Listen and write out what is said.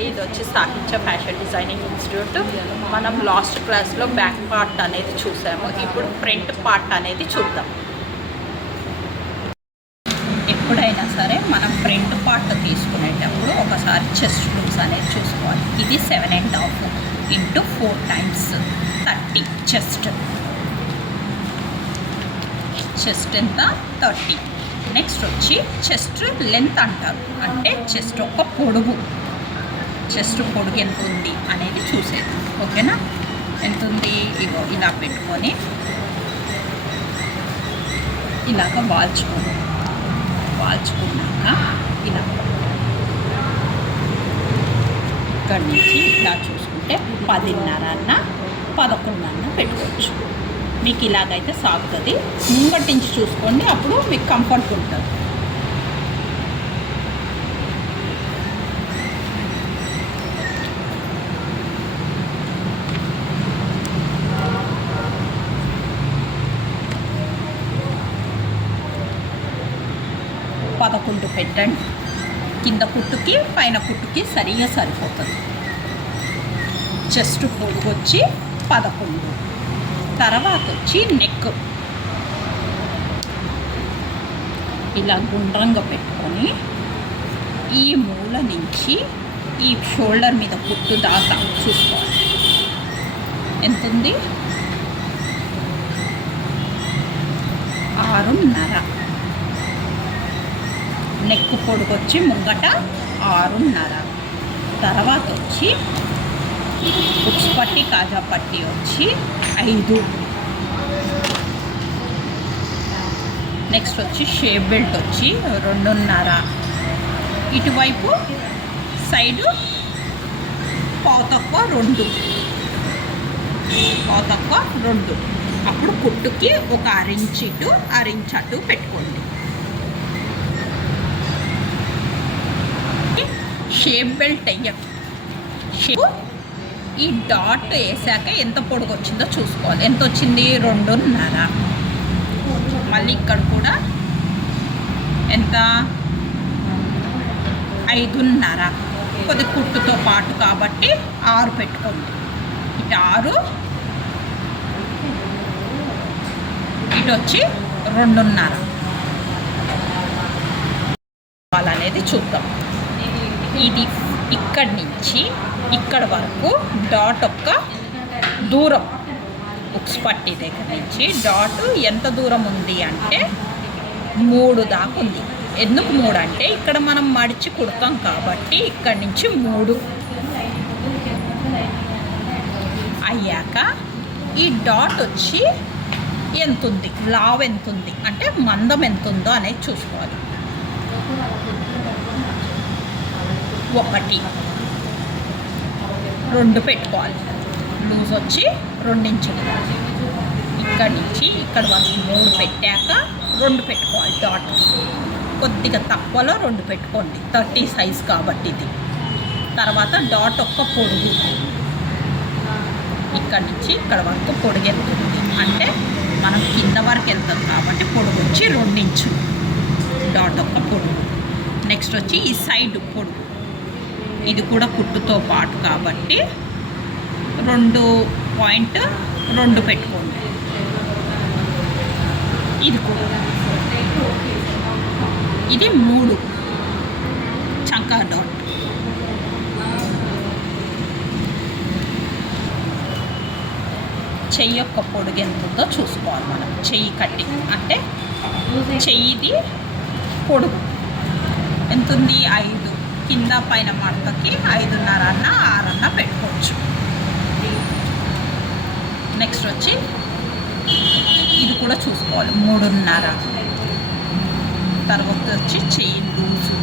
అండి. ఇది వచ్చి సాహిత్య ఫ్యాషన్ డిజైనింగ్ ఇన్స్టిట్యూట్. మనం లాస్ట్ క్లాస్లో బ్యాక్ పార్ట్ అనేది చూసాము. ఇప్పుడు ఫ్రంట్ పార్ట్ అనేది చూద్దాం. ఎప్పుడైనా సరే మనం ఫ్రంట్ పార్ట్ తీసుకునేటప్పుడు ఒకసారి చెస్ట్ లూజ్ అనేది చూసుకోవాలి. ఇది 7.5 ఇంటూ 4 times 30 చెస్ట్ ఎంత 30. నెక్స్ట్ వచ్చి చెస్ట్ లెంత్ అంటారు, అంటే చెస్ట్ యొక్క పొడుగు, చెస్ట్ పొడుగు ఎంత ఉంది అనేది చూసేది. ఓకేనా? ఎంత ఉంది, ఇగో ఇలా పెట్టుకొని ఇలాగ వాల్చుకున్నాక ఇలా ఇక్కడి నుంచి ఇలా చూసుకుంటే 10.5 11 పెట్టుకోవచ్చు. మీకు ఇలాగైతే సాగుతుంది. ముంగట్టించి చూసుకోండి, అప్పుడు మీకు కంఫర్ట్ ఉంటుంది. పదకొండు పెట్టండి. కింద కుట్టుకి పైన కుట్టుకి సరిగా సరిపోతుంది. చెస్ట్ పొడుగు వచ్చి 11. తర్వాత వచ్చి నెక్ ఇలా గుండ్రంగా పెట్టుకొని ఈ మూల నుంచి ఈ షోల్డర్ మీద కుట్టు దాకా చూసుకోవాలి. ఎంత ఉంది, 6.5. నెక్ పొడుగు వచ్చి ముంగట 6.5. తర్వాత వచ్చి బుక్స్ పట్టి కాజా పట్టి వచ్చి 5. నెక్స్ట్ వచ్చి షేప్ బెల్ట్ వచ్చి 2.5. ఇటువైపు సైడు పావు తక్కువ 2. అప్పుడు కుట్టుకి ఒక 1 ఇంచ్ ఇటు 1 ఇంచ్ అటు పెట్టుకోండి. షేప్ బెల్ట్ అయ్యాక ఈ డాట్ వేసాక ఎంత పొడుగు వచ్చిందో చూసుకోవాలి. ఎంత వచ్చింది, 2.5. మళ్ళీ ఇక్కడ కూడా ఎంత, 5.5. కొద్ది కుట్టుతో పాటు కాబట్టి 6 పెట్టుకోండి. ఇటు 6, ఇటు వచ్చి 2.5 అనేది చూద్దాం. ఇది ఇక్కడి నుంచి ఇక్కడ వరకు డాట్ యొక్క దూరం, బుక్స్ పట్టి దగ్గర నుంచి డాట్ ఎంత దూరం ఉంది అంటే 3 దాకా ఉంది. ఎందుకు 3 అంటే ఇక్కడ మనం మడిచి కుడతాం కాబట్టి ఇక్కడి నుంచి 3 అయ్యాక ఈ డాట్ వచ్చి ఎంత ఉంది, లావ్ ఎంత ఉంది అంటే మందం ఎంత ఉందో అనేది చూసుకోవాలి. 1 2 పెట్టుకోవాలి. లూజ్ వచ్చి 2 ఇంచులు. ఇక్కడి నుంచి ఇక్కడ వరకు 3 పెట్టాక 2 పెట్టుకోవాలి. డాట్ కొద్దిగా తక్కువలో 2 పెట్టుకోండి, 30 సైజ్ కాబట్టి ఇది. తర్వాత డాట్ ఒక్క పొడుగు ఇక్కడి నుంచి ఇక్కడ వరకు పొడుగు వెళ్తుంది, అంటే మనం కింద వరకు వెళ్తాం కాబట్టి పొడుగు వచ్చి 2 ఇంచులు డాట్ ఒక్క పొడుగు. నెక్స్ట్ వచ్చి ఈ సైడ్ పొడుగు, ఇది కూడా కుట్టుతో పాటు కాబట్టి 2.2 పెట్టుకోండి. ఇది కూడా ఇది 3 చంకా డాట్. చెయ్యి యొక్క పొడుగు ఎంత ఉందో చూసుకోవాలి మనం. చెయ్యి కట్టి అంటే చెయ్యిది పొడుగు ఎంత ఉంది, 5. కింద పైన మడతకి 5.5 6 పెట్టుకోవచ్చు. నెక్స్ట్ వచ్చి ఇది కూడా చూసుకోవాలి, 3.5. తర్వాత వచ్చి చెయ్యి లూజు